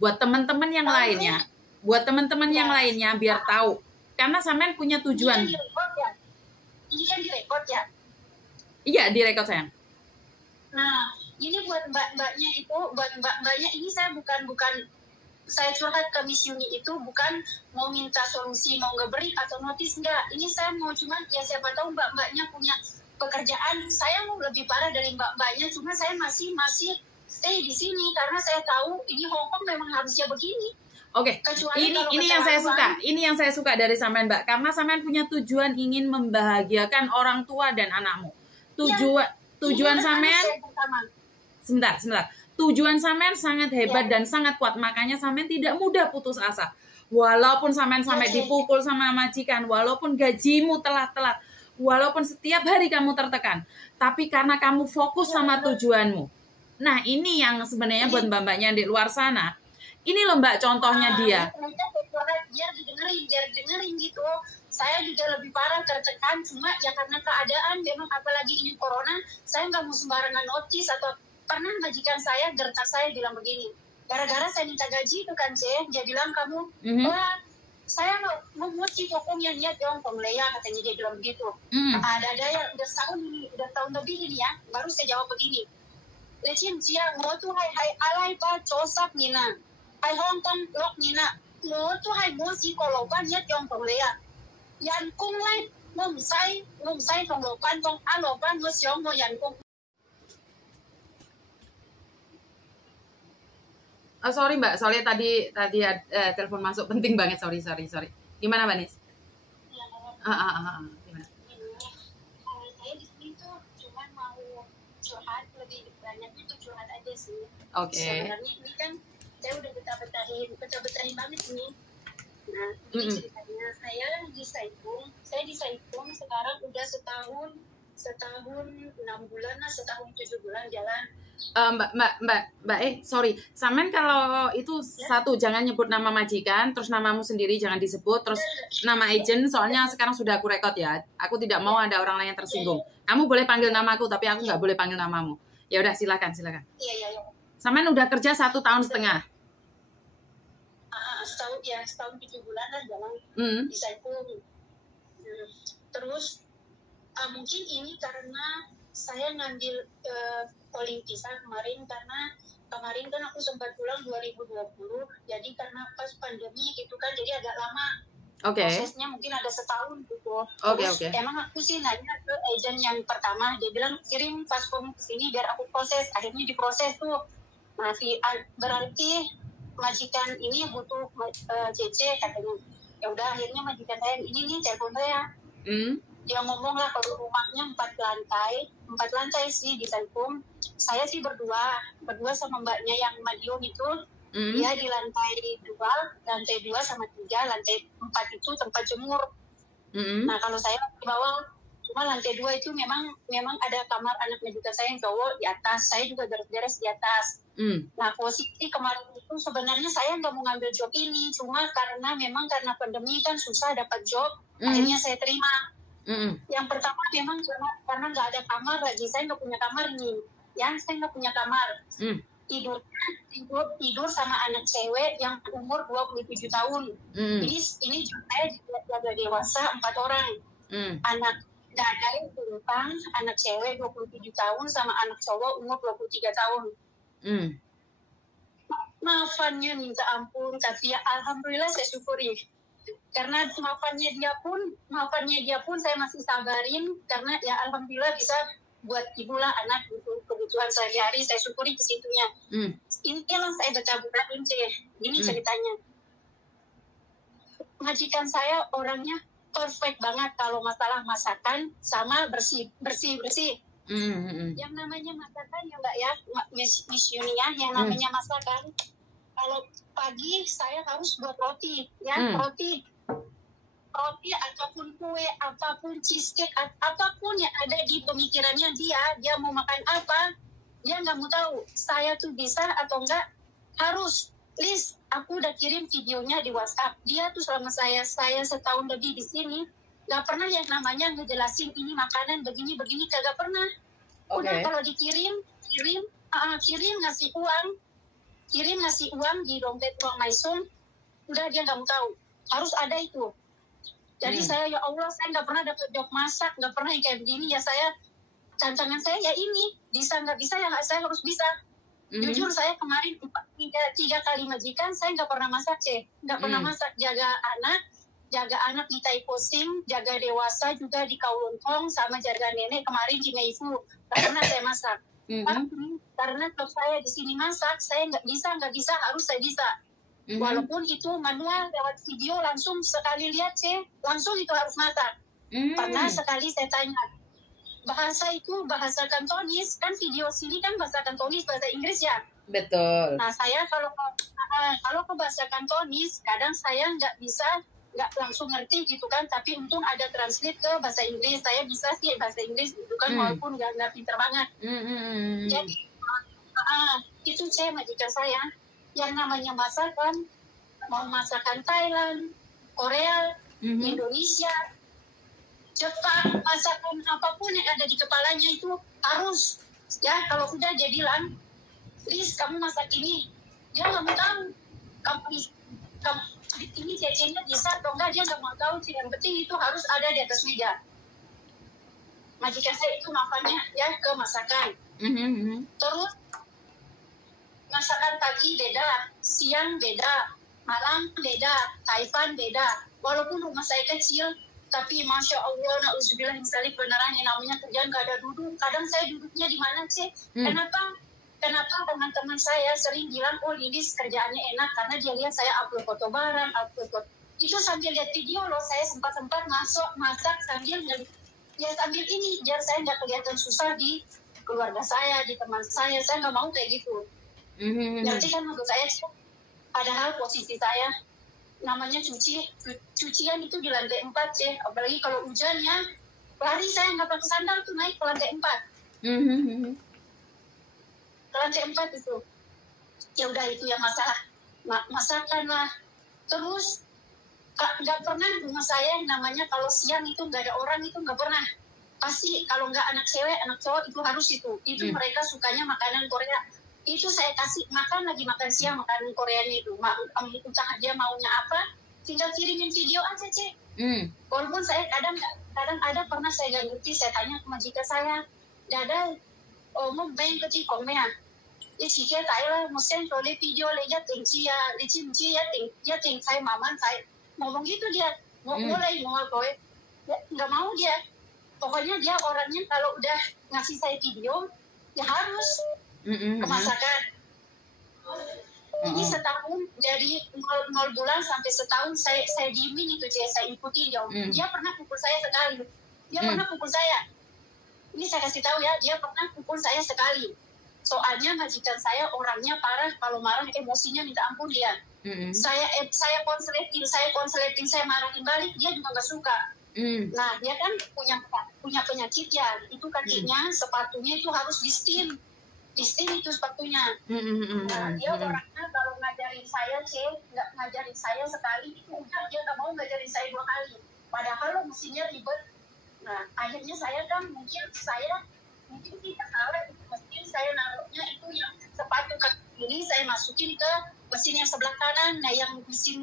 buat teman-teman yang lainnya, yang lainnya biar tahu. Karena sampean punya tujuan. Ini kan direkod ya? Iya, direkod sayang. Nah, ini buat mbak-mbaknya itu, buat mbak-mbaknya ini saya bukan saya curhat ke Miss Yuni itu bukan mau minta solusi, mau ngebreak atau notice, enggak. Ini saya mau cuman ya siapa tahu mbak-mbaknya punya pekerjaan. Saya mau lebih parah dari mbak-mbaknya, cuma saya masih stay di sini karena saya tahu ini Hong Kong memang harusnya begini. Oke, ini yang saya suka. Ini yang saya suka dari sampean, Mbak. Karena sampean punya tujuan ingin membahagiakan orang tua dan anakmu. Tujuan sampean sebentar. Tujuan sampean sangat hebat dan sangat kuat. Makanya sampean tidak mudah putus asa. Walaupun sampean sampai dipukul sama majikan, walaupun gajimu telat-telat, walaupun setiap hari kamu tertekan, tapi karena kamu fokus sama tujuanmu. Nah, ini yang sebenarnya buat mbak-mbaknya di luar sana. Ini loh Mbak contohnya dia. Biar didengerin gitu. Saya juga lebih parah tertekan, cuma ya karena keadaan memang apalagi ini corona, saya nggak mau sembarangan notice atau pernah majikan saya gertak saya bilang begini. Gara-gara saya minta gaji itu kan dia bilang kamu, wah saya mau mesti hukumnya niat dong pemulaya katanya dia bilang begitu. Ada yang udah tahun lebih ini ya, baru saya jawab begini. Lecin dia mau tuh hai alai pa cosap nina. Hai Hong Kong lok nina, mo tu hai mo si kolokan ya tiong tong lea. Yan kung lai ngom sai tong lokan tong alokan mo siong mo yan kung. Oh, sorry Mbak, soalnya tadi telepon masuk penting banget, sorry. Gimana Mbak Nis? Gimana? Saya di sini tuh cuma mau curhat, lebih banyaknya tuh curhat aja sih. Oke. Sebenarnya ini kan saya udah betah-betahin banget ini. Nah, ini ceritanya saya di Saipung sekarang udah setahun 6 bulan lah, setahun 7 bulan jalan. Mbak, sorry. Sampean kalau itu satu jangan nyebut nama majikan, terus namamu sendiri jangan disebut, terus nama agent, soalnya sekarang sudah aku rekod ya. Aku tidak mau ada orang lain yang tersinggung. Kamu boleh panggil namaku, tapi aku nggak boleh panggil namamu. Ya udah, silakan. Iya. Sampean udah kerja 1 tahun setengah. Setahun 7 bulan lah jalan di Saipung. Terus mungkin ini karena saya ngambil calling visa kemarin karena kemarin kan aku sempat pulang 2020, jadi karena pas pandemi gitu kan jadi agak lama. Prosesnya mungkin ada setahun gitu. Oke. Emang aku sih nanya ke agent yang pertama, dia bilang kirim paspor ke sini biar aku proses. Akhirnya diproses tuh. Berarti majikan ini butuh CC katanya. Ya udah akhirnya majikan saya ini nih telepon saya. Dia ngomong lah kalau rumahnya 4 lantai sih di Saipung. Saya sih berdua sama mbaknya yang Madiun itu. Dia di lantai 2 sama 3, lantai 4 itu tempat jemur. Nah kalau saya di bawah, cuma lantai 2 itu memang ada kamar anak majikan saya yang cowok di atas. Saya juga beres-beres di atas. Nah posisi kemarin itu sebenarnya saya nggak mau ngambil job ini, cuma karena pandemi kan susah dapat job, akhirnya saya terima. Yang pertama memang karena nggak ada kamar lagi, saya nggak punya kamar nih, ya saya nggak punya kamar. Tidur sama anak cewek yang umur 27 tahun. Ini saya jaga dewasa 4 orang. Anak gadai tumpang, anak cewek 27 tahun sama anak cowok umur 23 tahun. Maafannya minta ampun, tapi ya alhamdulillah saya syukuri. Karena maafannya dia pun saya masih sabarin karena ya alhamdulillah bisa buat ibu lah anak untuk kebutuhan sehari-hari, saya syukuri ke situnya. Ini yang saya bercabutin ini ceritanya. Majikan saya orangnya perfect banget kalau masalah masakan sama bersih. Yang namanya masakan ya Mbak ya, Miss Yuni ya, yang namanya masakan. Kalau pagi saya harus buat roti, ya roti ataupun kue, apapun cheesecake, apapun yang ada di pemikirannya dia mau makan apa, dia nggak mau tahu. Saya tuh bisa atau enggak harus list. Aku udah kirim videonya di WhatsApp. Dia tuh selama saya setahun lebih di sini nggak pernah yang namanya ngejelasin ini makanan begini kagak pernah. Udah kalau dikirim ngasih uang. kirim ngasih uang di dompet uang Maison, udah dia nggak mau tahu, harus ada itu. Jadi saya, ya Allah, saya nggak pernah dapat job masak, nggak pernah yang kayak begini, ya saya, tantangan saya ya ini, bisa nggak bisa ya saya harus bisa. Jujur saya kemarin tiga kali majikan, saya nggak pernah masak, nggak pernah masak, jaga anak di Tai Posing, jaga dewasa juga di Kowloon Tong, sama jaga nenek kemarin di Meifu, nggak pernah saya masak. Karena kalau saya di sini masak, saya nggak bisa, harus saya bisa. Walaupun itu manual lewat video, langsung sekali lihat langsung itu harus masak. Pernah sekali saya tanya, bahasa itu bahasa Kantonis, kan video sini kan bahasa Kantonis, bahasa Inggris ya. Betul. Nah saya kalau ke bahasa Kantonis, kadang saya nggak langsung ngerti gitu kan, tapi untung ada translate ke bahasa Inggris, saya bisa sih bahasa Inggris gitu kan, walaupun nggak pinter banget. Jadi itu majikan saya yang namanya masakan, mau masakan Thailand, Korea, Indonesia, Jepang, masakan apapun yang ada di kepalanya itu harus, ya kalau udah dia bilang, please kamu masak ini, dia nggak mau tahu, kamu ini cecenya bisa atau enggak, dia nggak mau tahu, yang penting itu harus ada di atas meja. Majikan saya itu makannya ya ke masakan. Terus masakan pagi beda, siang beda, malam beda, Taifan beda. Walaupun rumah saya kecil, tapi masya Allah, na'udzubillah misalnya beneran yang namanya kerjaan gak ada duduk. Kadang saya duduknya di mana sih? Kenapa teman-teman saya sering bilang, oh Lilis kerjaannya enak karena dia lihat saya upload foto barang, itu sambil lihat video loh. Saya sempat masak sambil ini, biar saya nggak kelihatan susah di keluarga saya, di teman saya nggak mau kayak gitu. Ngerti kan menurut saya? Padahal posisi saya namanya cucian itu di lantai 4 apalagi kalau hujannya, lari saya nggak pakai sandal tuh naik ke lantai 4. Ke lantai 4 itu ya udah, itu yang masakan lah. Terus nggak pernah rumah saya yang namanya kalau siang itu nggak ada orang, itu nggak pernah. Pasti kalau nggak anak cewek anak cowok itu harus itu mereka sukanya makanan Korea, itu saya kasih makan siang makanan Koreanya itu. Entah dia maunya apa, tinggal kirimin video aja walaupun saya kadang ada pernah saya nggak ngerti, saya tanya ke majikan saya, dada mau main ke Cikomea, chỉ kia tại là một sen rồi lấy video lấy gia đình chi lấy chi gia đình saya mama saya ngomong gitu, dia mulai mau nggak mau dia, pokoknya dia orangnya kalau udah ngasih saya video ya harus kemasakan. Ini setahun dari 0 bulan sampai setahun saya diemin itu saya ikutin dia pernah pukul saya sekali, ini saya kasih tahu ya, dia pernah pukul saya sekali. Soalnya majikan saya orangnya parah, kalau marah emosinya minta ampun dia. Saya konsleting, saya marahin balik, dia juga nggak suka. Nah dia kan punya penyakit ya, itu kakinya sepatunya itu harus di steam itu sepatunya. Nah dia orangnya kalau ngajarin saya nggak ngajarin saya sekali itu udah, dia nggak mau ngajarin saya 2 kali, padahal mesinnya ribet. Nah akhirnya saya kan mungkin tidak salah, mesin saya naruhnya itu yang sepatu kaki kiri saya masukin ke mesin yang sebelah kanan. Nah yang mesin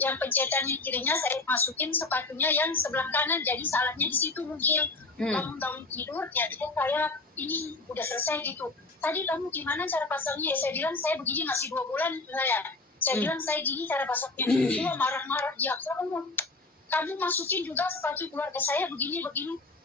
yang pencetannya kirinya saya masukin sepatunya yang sebelah kanan, jadi salahnya di situ mungkin. Bangun tidur ya saya ini udah selesai gitu, tadi kamu gimana cara pasangnya? Saya bilang saya begini, masih 2 bulan saya bilang saya gini cara pasangnya. Dia marah-marah, dia kamu masukin juga sepatu keluarga saya begini.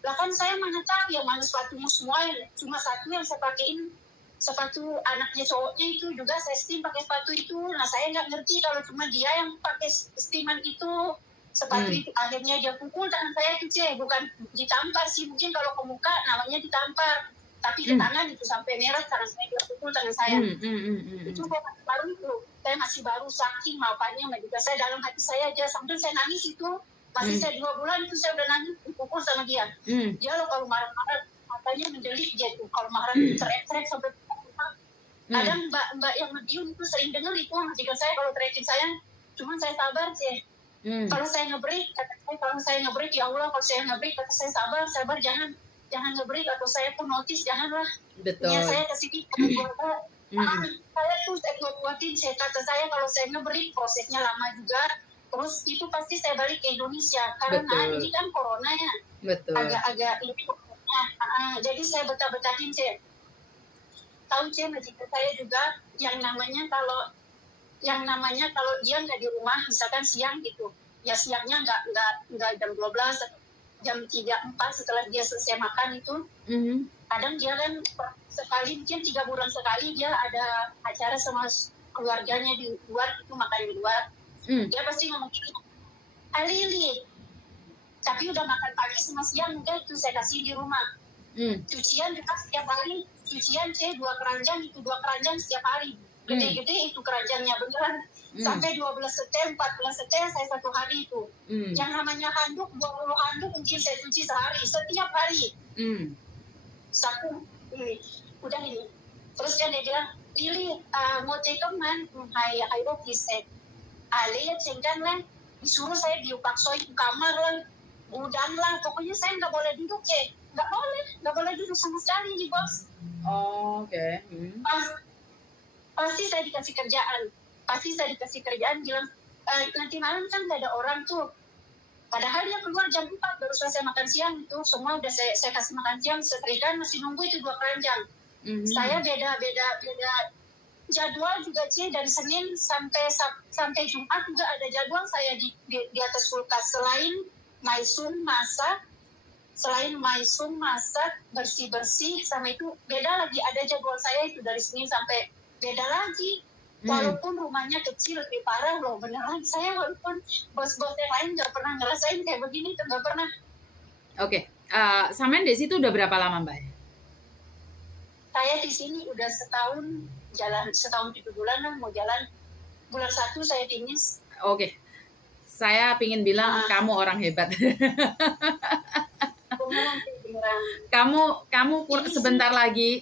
Lah kan saya mana tahu yang mana sepatunya semua, cuma satu yang saya pakein, sepatu anaknya cowoknya itu juga saya steam pakai sepatu itu. Nah saya nggak ngerti kalau cuma dia yang pakai steaman itu sepatu itu. Akhirnya dia pukul tangan saya itu bukan ditampar sih, mungkin kalau ke muka namanya ditampar, tapi ke tangan itu sampai merah karena saya dia pukul tangan saya. Itu baru itu saya masih baru, saking maafnya juga saya dalam hati saya aja sambil saya nangis itu. Masih saya 2 bulan itu saya udah nangis dipukul sama dia. Dia loh kalau marah-marah matanya mendelik dia tuh, kalau marah teriak-teriak sampai kadang mbak yang medium itu sering dengar itu jika saya kalau teriakin saya, cuman saya sabar kalau saya ngebreak, kalau saya ngebreak ya Allah, kalau saya ngebreak kata saya sabar, jangan ngebreak, atau saya pun notice janganlah. Betul. Ya saya kasih keluarga Saya tuh kuatin, saya kata saya kalau saya ngeberi prosesnya lama juga. Terus itu pasti saya balik ke Indonesia karena ini kan corona ya. Betul. Agak ini. Jadi saya betah-betahin saya. Tahu saya majikan saya juga yang namanya kalau dia nggak di rumah, misalkan siang gitu, ya siangnya nggak jam 12, jam 3-4 setelah dia selesai makan itu, kadang dia kan sekali, mungkin 3 bulan sekali dia ada acara sama keluarganya di luar, itu makan di luar, dia pasti ngomong gini, Alili, tapi udah makan pagi sama siang, udah itu saya kasih di rumah, cucian kita setiap hari, cucian saya 2 keranjang, itu 2 keranjang setiap hari. Gede-gede itu keranjangnya beneran sampai 12 setel, 14 setel saya 1 hari itu. Yang namanya handuk, 20 handuk mungkin saya cuci sehari, setiap hari. Satu, udah ini. Terus kan dia bilang, Lili, mau take a man, hai Rocky said, Ale ya cengkan lah, disuruh saya dipaksain ke kamar lah, gudang lah, pokoknya saya nggak boleh duduk ya. Nggak boleh duduk sama sekali nih bos. Oke. Pasti saya dikasih kerjaan bilang nanti malam kan nggak ada orang tuh, padahal dia keluar jam 4 baru selesai makan siang itu semua udah saya kasih makan siang, setrika masih nunggu itu 2 keranjang. Saya beda jadwal juga sih, dari Senin sampai Jumat juga ada jadwal saya di atas kulkas, selain maisung masak bersih sama itu beda lagi, ada jadwal saya itu dari Senin sampai beda lagi. Walaupun rumahnya kecil lebih parah loh, beneran saya walaupun bos-bos yang lain nggak pernah ngerasain kayak begini tuh, nggak pernah. Oke. Sampean di situ udah berapa lama Mbak? Saya di sini udah setahun 7 bulan lah, mau jalan bulan 1 saya finish. Oke. Saya pingin bilang kamu orang hebat. kamu sebentar lagi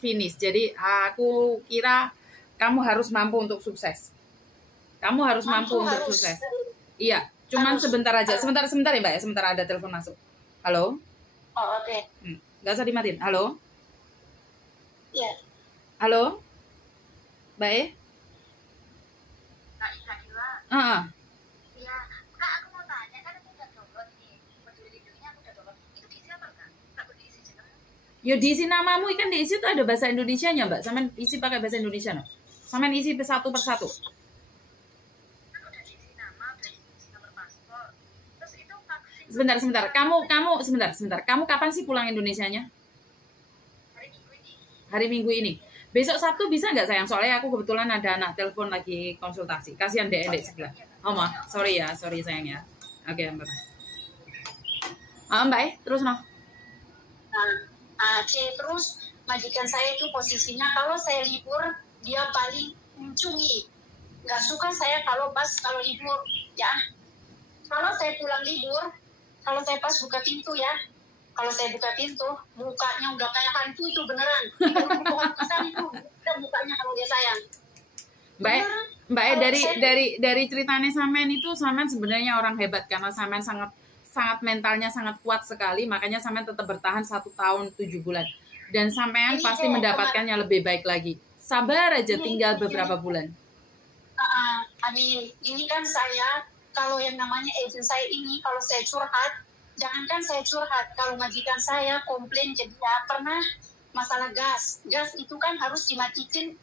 finish. Jadi aku kira kamu harus mampu untuk sukses. Kamu harus mampu untuk sukses. Iya, cuman sebentar aja. Sebentar ya Mbak ya. Sebentar ada telepon masuk. Halo? Oh, oke. Nggak usah dimatiin. Halo? Iya. Halo? Mbak? Iya. Kak, aku mau tanya, kan aku udah download nih. Peduli Lindunginya aku udah download. Itu diisi apa, Kak? Aku diisi juga. Yo, diisi namamu kan diisi tuh ada bahasa Indonesianya, Mbak. Sampean isi pakai bahasa Indonesia, no? Sampean isi satu persatu. Udah diisi nama, udah diisi nomor paspor. Terus itu vaksin. Sebentar. Sebentar. Kamu kapan sih pulang Indonesianya? Hari Minggu ini. Besok Sabtu bisa nggak sayang? Soalnya aku kebetulan ada anak telepon lagi konsultasi. Kasihan dek sebelah. Oh ma, sorry sayang ya. Oke, Mbak. Mbak terus no. Terus majikan saya itu posisinya kalau saya libur dia paling mencungi. Nggak suka saya kalau libur ya. Kalau saya pulang libur, kalau saya pas buka pintu ya. Kalau saya buka pintu, mukanya udah kayak hantu itu beneran. Bukan kesan itu, mukanya kalau dia sayang. Mbak, dari ceritanya Samen itu, Samen sebenarnya orang hebat karena Samen sangat mentalnya sangat kuat sekali, makanya Samen tetap bertahan 1 tahun 7 bulan. Dan Samen pasti mendapatkannya lebih baik lagi. Sabar aja, tinggal beberapa bulan. Amin. Ini kan saya, kalau yang namanya agent saya ini, kalau saya curhat, jangankan saya curhat, kalau majikan saya komplain jadi ya pernah masalah gas itu kan harus matiin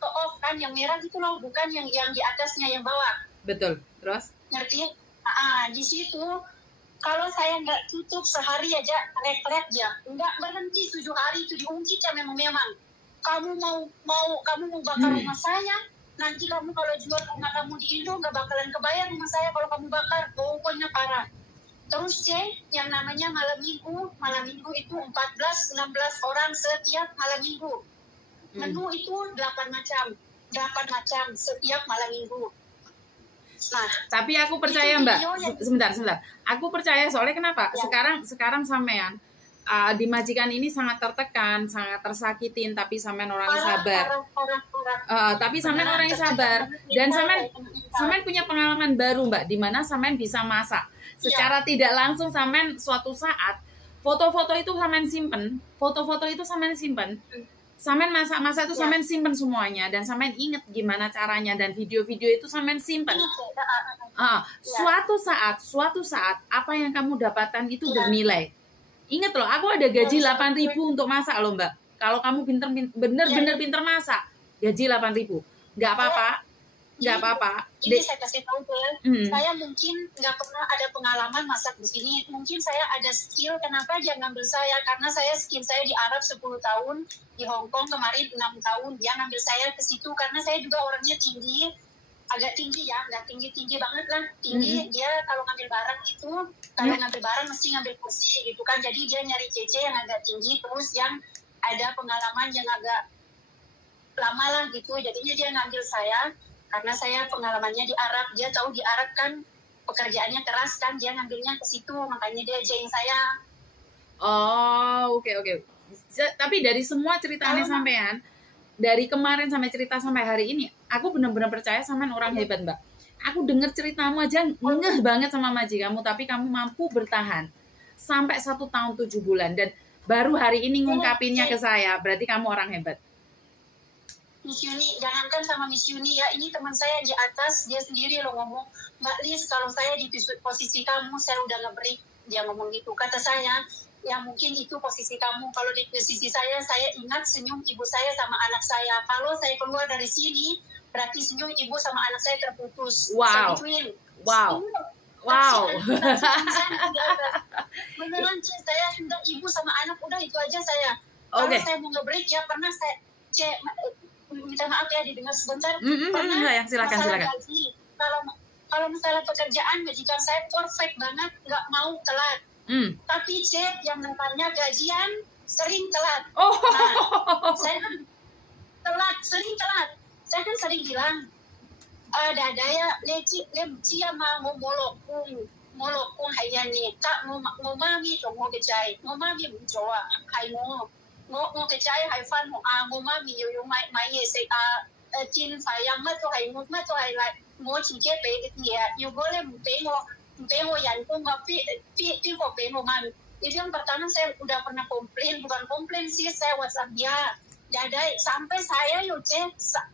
ke off kan, yang merah itu loh, bukan yang di atasnya, yang bawah. Betul. Terus? Ngerti? Di situ kalau saya nggak tutup sehari aja, teriak ya, nggak berhenti 7 hari itu diungkit ya, memang kamu mau bakar rumah saya, nanti kamu kalau jual rumah kamu di Indo nggak bakalan kebayar rumah saya kalau kamu bakar, pokoknya parah. Terus yang namanya malam minggu itu 14-16 orang setiap malam minggu. Menu itu 8 macam setiap malam minggu. Nah, tapi aku percaya Mbak, sebentar. Aku percaya soalnya kenapa? Ya. Sekarang sampean di majikan ini sangat tertekan, sangat tersakitin, tapi sampean orang yang sabar. Tapi sampean orang yang sabar dan sampean punya pengalaman baru Mbak, di mana sampean bisa masak. Secara tidak langsung Samen suatu saat foto-foto itu Samen simpen, Samen masak-masak itu Ya. samen simpen semuanya dan samen inget gimana caranya dan video-video itu samen simpen. Suatu saat apa yang kamu dapatkan itu Ya. bernilai. Ingat loh, aku ada gaji Ya. 8.000 untuk masak loh Mbak. Kalau kamu bener-bener pinter masak, gaji 8.000. Nggak apa-apa. Nggak apa-apa. Ini saya kasih tahu Hmm. saya mungkin nggak pernah ada pengalaman masak di sini. Mungkin saya ada skill, kenapa dia ngambil saya? Karena saya skill saya di Arab 10 tahun, di Hong Kong kemarin 6 tahun. Dia ngambil saya ke situ karena saya juga orangnya tinggi, agak tinggi ya, nggak tinggi-tinggi banget lah. Tinggi, dia kalau ngambil barang itu, kalau ngambil barang mesti ngambil kursi gitu kan. Jadi dia nyari cece yang agak tinggi, terus yang ada pengalaman yang agak lama lah gitu. Jadinya dia ngambil saya. Karena saya pengalamannya di Arab, dia tahu di Arab kan pekerjaannya keras kan, dia ngambilnya ke situ, makanya dia join saya. Oh, oke. Tapi dari semua ceritanya sampean, dari kemarin sampai cerita sampai hari ini, aku benar-benar percaya sampean orang hebat, Mbak. Aku dengar ceritamu aja ngeh banget sama majikanmu, tapi kamu mampu bertahan sampai 1 tahun 7 bulan dan baru hari ini ngungkapinnya ke saya, berarti kamu orang hebat. Miss Yuni, jangankan sama Miss Yuni ya, ini teman saya di atas, dia sendiri loh ngomong, Mbak Liz, kalau saya di posisi kamu, saya udah nge-break. Dia ngomong gitu, kata saya, ya mungkin itu posisi kamu, kalau di posisi saya ingat senyum ibu saya sama anak saya. Kalau saya keluar dari sini, berarti senyum ibu sama anak saya terputus. Wow. Wow. Beneran, saya sudah ibu sama anak, udah itu aja saya. Oke. Kalau saya mau nge-break ya, pernah saya, minta maaf ya didengar sebentar. Silakan. Gaji. Kalau masalah pekerjaan, majikan saya perfect banget, nggak mau telat. Tapi yang namanya gajian sering telat. Nah, saya kan sering telat. Saya kan sering bilang, dadaya leci cia ma molokung hayani kak mo mami to mo kecai mo mami mencoba hai mo kecai hai fan mo mami yo mai se tin sayang ma to hai lai mo chike pe dia yo boleh pe mo yan ko ngapi pi ko pe mo mami. Itu yang pertama saya udah pernah bukan komplain sih, saya WhatsApp dia dadai sampai saya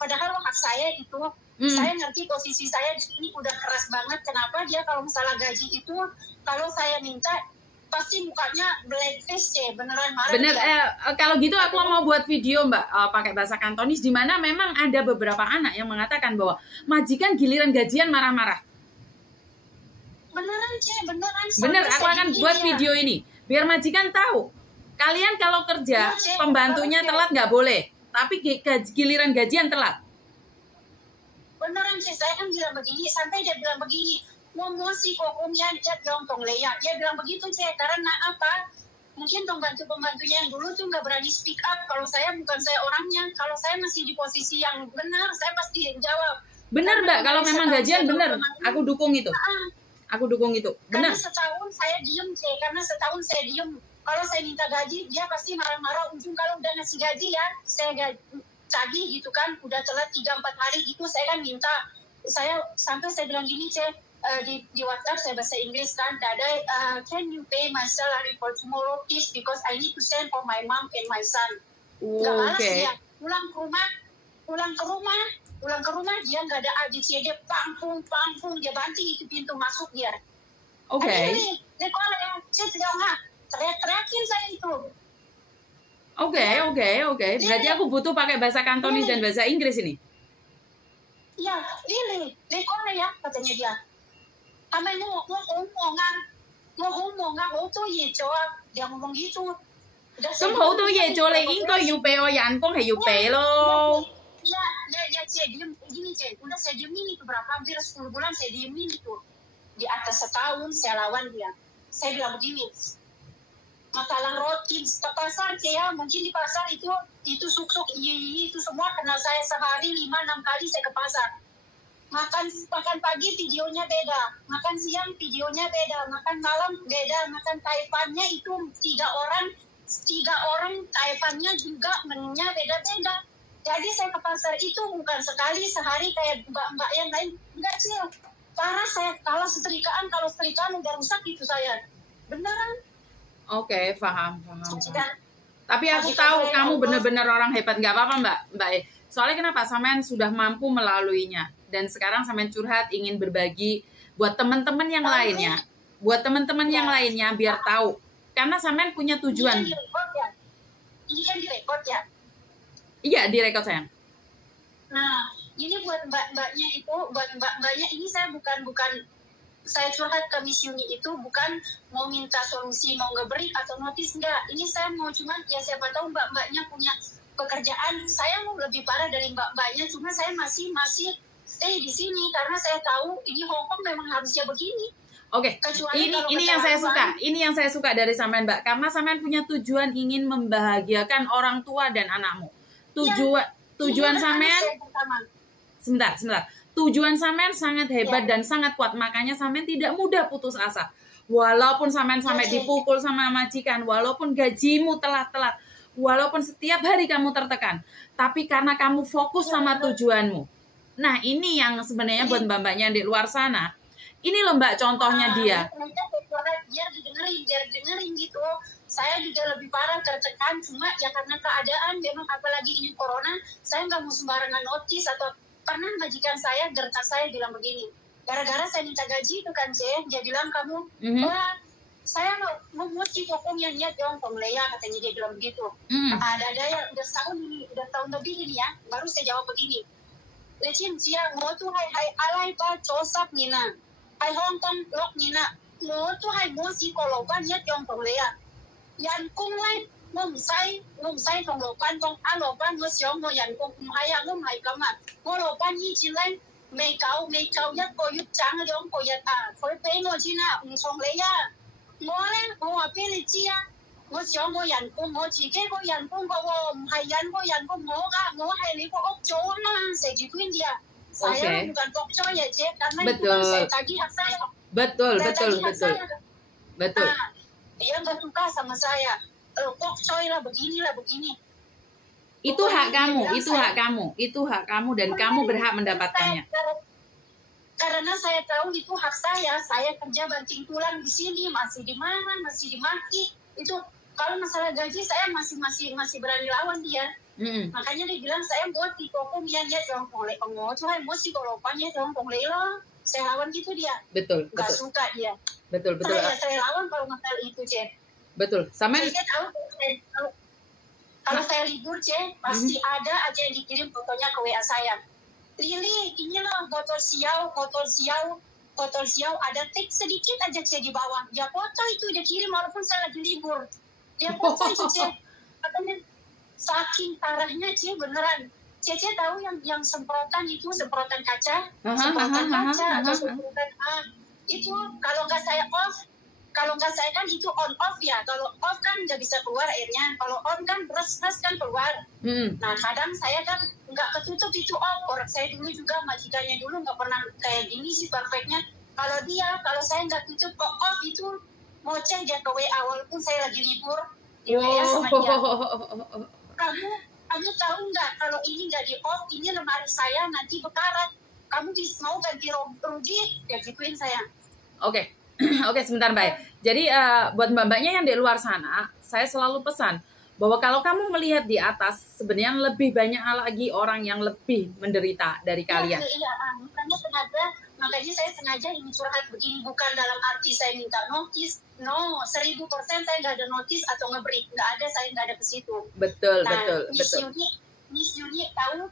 padahal hak saya itu. Saya ngerti posisi saya di sini udah keras banget. Kenapa dia kalau misalnya gaji itu, kalau saya minta pasti mukanya blackface beneran marah. Kalau gitu aku mau buat video Mbak pakai bahasa Kantonis di mana memang ada beberapa anak yang mengatakan bahwa majikan giliran gajian marah-marah. Bener, aku akan buat video ini biar majikan tahu. Kalian kalau kerja pembantunya telat nggak boleh, tapi giliran gajian telat. Beneran saya kan bilang begini, sampai dia bilang begini, mau si kokumnya jat dong tong leya. Dia bilang begitu karena apa? Mungkin pembantunya yang dulu tuh nggak berani speak up. Kalau saya bukan saya orangnya, kalau saya masih di posisi yang benar, saya pasti jawab. Bener Mbak, kalau memang gajian bener, aku dukung itu. Aku dukung itu. Benar. Karena setahun saya diem. Kalau saya minta gaji, dia pasti marah-marah. Ujung kalau udah ngasih gaji ya, saya tagih gitu kan, udah telat 3-4 hari gitu, saya kan minta. Saya bilang gini di WhatsApp, saya bahasa Inggris kan, Dadai, can you pay my salary for tomorrow please, because I need to send for my mom and my son. Gak malas dia. Pulang ke rumah dia nggak ada ABCD, dia pangpung, dia banting itu pintu masuk dia. Teriakin saya itu. Oke. Berarti aku butuh pakai bahasa Kantonis dan bahasa Inggris ini. Ya, Lili, lekone ya, katanya dia. Kami mau dia ngomong gitu.咁好多嘢做，你應該要俾我人工係要俾咯。Ya, gini, udah saya diemin itu berapa, hampir 10 bulan saya diemin itu. Di atas setahun saya lawan dia. Saya bilang begini, makalah roti ke pasar ya, mungkin di pasar itu suk-suk itu semua kenal saya. Sehari 5-6 kali saya ke pasar. Makan pagi videonya beda, makan siang videonya beda, makan malam beda, makan taipannya itu 3 orang taipannya juga menunya beda-beda. Jadi saya ke pasar itu bukan sekali sehari kayak mbak-mbak yang lain, enggak sih. Parah saya, kalau setrikaan udah rusak itu saya. Beneran. Oke, paham. Tapi aku tahu kamu benar-benar orang hebat. Nggak apa-apa Mbak E. Soalnya kenapa? Sampean sudah mampu melaluinya. Dan sekarang sampean curhat ingin berbagi buat teman-teman yang lainnya. Buat teman-teman yang lainnya biar tahu. Karena sampean punya tujuan. Ini kan direkod ya? Iya, direkod sayang. Nah, ini buat mbak-mbaknya itu, buat mbak-mbaknya ini saya bukan saya curhat ke Miss Yuni itu bukan mau minta solusi, mau ngebreak atau notice, enggak. Ini saya mau cuman ya siapa tahu mbak-mbaknya punya pekerjaan. Saya mau lebih parah dari mbak-mbaknya, cuma saya masih stay di sini karena saya tahu ini Hong Kong memang harusnya begini. Oke, ini yang saya suka. Ini yang saya suka dari sampean Mbak, karena sampean punya tujuan ingin membahagiakan orang tua dan anakmu. Tujuan sampean. Sebentar. Tujuan sampean sangat hebat dan sangat kuat, makanya sampean tidak mudah putus asa. Walaupun sampean sampai dipukul sama majikan, walaupun gajimu telat-telat, walaupun setiap hari kamu tertekan, tapi karena kamu fokus sama tujuanmu. Nah, ini yang sebenarnya buat mbak-mbaknya di luar sana. Ini loh Mbak contohnya dia. Biar didengerin gitu. Saya juga lebih parah tertekan, cuma ya karena keadaan memang apalagi ini corona, saya nggak mau sembarangan notis atau pernah majikan saya gertak saya bilang begini. Gara-gara saya minta gaji itu kan dia bilang kamu, wah saya mau mesti hukum yang niat dong pemulaya katanya dia bilang begitu. Ada yang udah tahun lebih ini ya, baru saya jawab begini. Lecin dia mau tuh hai alai pa cosap nina. Hai Hong Kong lok nina, mo tu hai mo si kolopan ya tiong pemulaya. Yan kung lai ngom sai tong lopan tong alopan mo siong mo yan kung haya ngom hai kama. Mo lopan yi chin lai mei kau ya ko yut chang leong ko yat koi pe mo china chong le ya. Mo le mo ape le chia. Mo siong mo yan kung mo chi ke ko yan kung ko hai yan ko mo hai li ko ok cho na se ji kuin dia. Saya bukan pokcoy ya, Cek, karena itu kan saya tagih hak saya. Betul. Dia nggak suka sama saya. Pokcoy lah, begini. Itu hak kamu, dan kamu berhak mendapatkannya. Karena saya tahu itu hak saya kerja banting tulang di sini, masih dimaki. Itu kalau masalah gaji saya masih berani lawan dia. Makanya dia bilang saya buat di toko mian ya dong boleh tuh hai mesti kalau pannya dong boleh lo saya lawan gitu dia nggak suka dia betul saya lawan kalau masalah itu Cek betul sama saya tahu kalau saya libur Cek pasti ada aja yang dikirim fotonya ke WA saya. Lili ini loh botol siau ada teks sedikit aja Cek di bawah dia foto itu dia kirim walaupun saya lagi libur dia foto itu Cek katanya saking parahnya Cie beneran. Cie tahu yang semprotan kaca, atau semprotan itu kalau nggak saya kan itu on off ya. Kalau off kan nggak bisa keluar airnya. Kalau on kan beras kan keluar. Nah kadang saya kan nggak ketutup itu off. Orang saya dulu juga majikannya dulu nggak pernah kayak gini sih perfectnya. Kalau saya nggak tutup off itu mau cek dia ke WA walaupun saya lagi libur di WA sama dia. Kamu tahu nggak kalau ini nggak di off, ini lemari saya nanti bekarat. Kamu mau ganti rugi? Ya gituin saya. Oke, sebentar Mbak. Jadi buat mbak-mbaknya yang di luar sana, saya selalu pesan bahwa kalau kamu melihat di atas, sebenarnya lebih banyak lagi orang yang lebih menderita dari kalian. Iya. Makanya saya sengaja ini curhat begini, bukan dalam arti saya minta notis. No, 1000% saya nggak ada notis atau nge-break. Nggak ada, saya nggak ada ke situ. Betul. Miss Yuni tahu,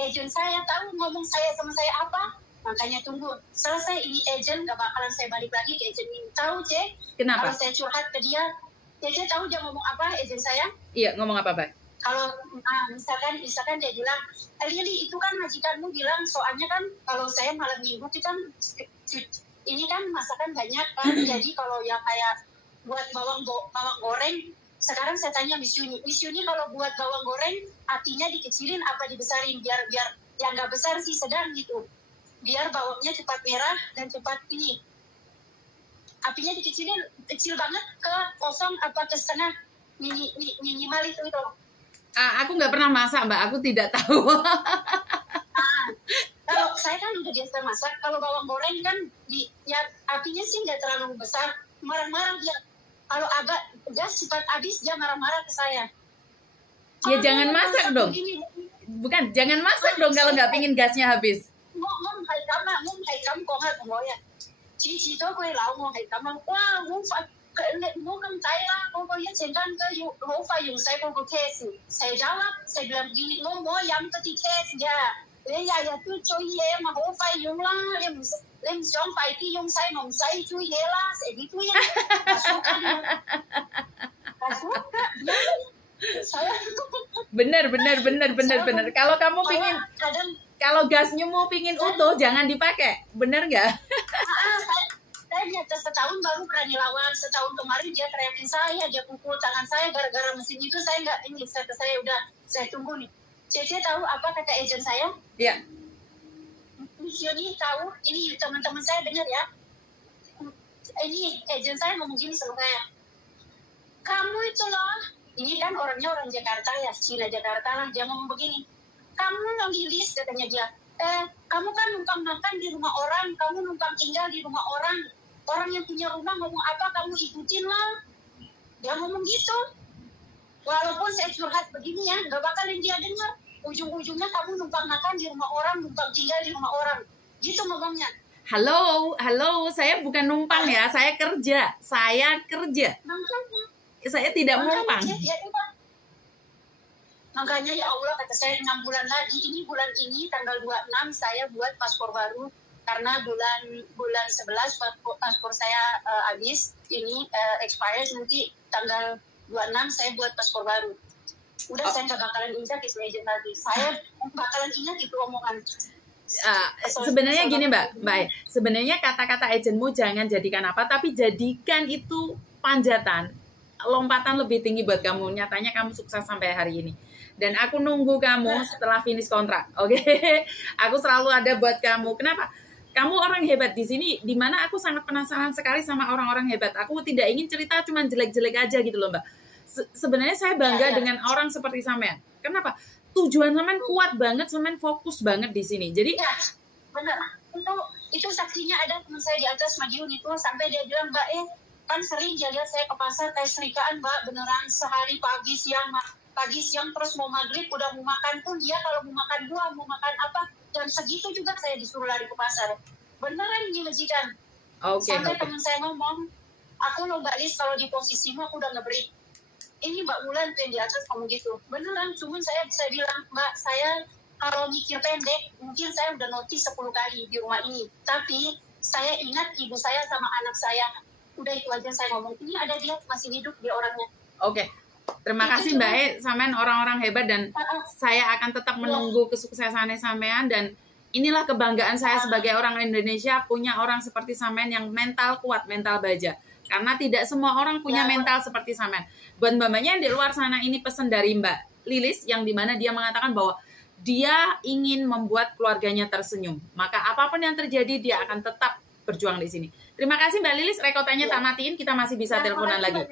agent saya tahu ngomong saya sama saya apa. Makanya tunggu, selesai ini agent, nggak bakalan saya balik lagi ke agent ini. Tahu, Cek? Kenapa? Kalau saya curhat ke dia tahu dia ngomong apa, agent saya? Iya, ngomong apa, Mbak? Kalau misalkan dia bilang, Lili itu kan majikanmu bilang, soalnya kan kalau saya malam minggu itu kan ini kan masakan banyak kan, jadi kalau yang kayak buat bawang goreng, sekarang saya tanya Miss Yuni kalau buat bawang goreng artinya dikecilin apa dibesarin biar yang nggak besar sih sedang gitu, biar bawangnya cepat merah dan cepat ini. Apinya dikecilin kecil banget ke kosong apa ke setengah minimal itu. Aku nggak pernah masak Mbak, aku tidak tahu. Kalau saya kan udah biasa masak, kalau bawang goreng kan ya apinya sih nggak terlalu besar, marah-marah dia. Kalau agak gas cepat habis, dia marah-marah ke saya. Ya jangan masak dong. Bukan, jangan masak dong kalau nggak pingin gasnya habis. Ngom hay cắm à, ngom hay cắm con hay con nói à. Chỉ tối quay lão ngom hay cắm à. Wow, ngom phải ngom cầm tay lah. Con có nhất trên căn cái ngom phải dùng say con có case. Say rau á, say làm gì ngom mua yam cái thì case ya. Để ya ya tôi chơi ye mà ngom phải dùng lah. Em xong phải đi dùng say nồng say chơi ye lah. Say đi tôi ya. Bener. Kalau kamu pingin, kalau gasnya mau pingin utuh, jangan dipakai. Bener nggak? Saya nyata setahun baru berani lawan. Setahun kemarin dia teriakin saya, dia pukul tangan saya gara-gara mesin itu. Saya nggak ini, saya udah, saya tunggu nih. Cece tahu apa kata agent saya? Iya. Ini tahu, ini teman-teman saya dengar ya. Ini agent saya ngomong gini sama saya. Kamu itu loh, ini kan orangnya orang Jakarta ya, Cina Jakarta lah, dia ngomong begini. Kamu Lilis, katanya dia, kamu kan numpang makan di rumah orang, kamu numpang tinggal di rumah orang. Orang yang punya rumah ngomong apa, kamu ikutin lah. Dia ngomong gitu. Walaupun saya curhat begini ya, nggak bakalan dia dengar. Ujung-ujungnya kamu numpang makan di rumah orang, numpang tinggal di rumah orang. Gitu ngomongnya. Halo, saya bukan numpang ya, saya kerja. Saya tidak numpang. Makanya ya Allah, kata saya 6 bulan lagi, ini bulan ini tanggal 26 saya buat paspor baru karena bulan 11 paspor saya habis, ini expired, nanti tanggal 26 saya buat paspor baru. Udah saya nggak bakalan injak itu agent lagi. Saya bakalan ingat itu omongan. Sebenarnya gini Mbak, sebenarnya kata-kata agentmu jangan jadikan apa, tapi jadikan itu panjatan, lompatan lebih tinggi buat kamu. Nyatanya kamu sukses sampai hari ini. Dan aku nunggu kamu setelah finish kontrak. Oke? Aku selalu ada buat kamu. Kenapa? Kamu orang hebat di sini, dimana aku sangat penasaran sekali sama orang-orang hebat. Aku tidak ingin cerita cuma jelek-jelek aja gitu loh Mbak. Sebenarnya saya bangga dengan orang seperti sampean. Kenapa? Tujuan sampean kuat banget, sampean fokus banget di sini. Jadi ya, benar. Itu saksinya ada teman saya di atas Madiun itu, sampai dia bilang, Mbak, kan sering dia lihat saya ke pasar kayak serikaan Mbak, beneran sehari pagi siang terus mau maghrib udah mau makan pun dia kalau mau makan buah, mau makan apa, dan segitu juga saya disuruh lari ke pasar. Beneran ini majikan. Sampai teman saya ngomong, aku loh Mbak Lis, kalau di posisimu aku udah ngebeli. Ini Mbak Mulan tuh yang di atas ngomong gitu. Beneran, cuman saya bisa bilang, Mbak, saya kalau mikir pendek, mungkin saya udah notice 10 kali di rumah ini. Tapi saya ingat ibu saya sama anak saya. Udah itu aja saya ngomong. Ini ada dia, masih hidup dia orangnya. Oke. Terima kasih Mbak sampean orang-orang hebat, dan saya akan tetap menunggu kesuksesannya sampean, dan inilah kebanggaan saya sebagai orang Indonesia punya orang seperti sampean yang mental kuat, mental baja. Karena tidak semua orang punya mental seperti sampean. Buat mbak-mbaknya yang di luar sana, ini pesan dari Mbak Lilis yang dimana dia mengatakan bahwa dia ingin membuat keluarganya tersenyum. Maka apapun yang terjadi dia akan tetap berjuang di sini. Terima kasih Mbak Lilis, rekotannya tak matiin, kita masih bisa teleponan lagi.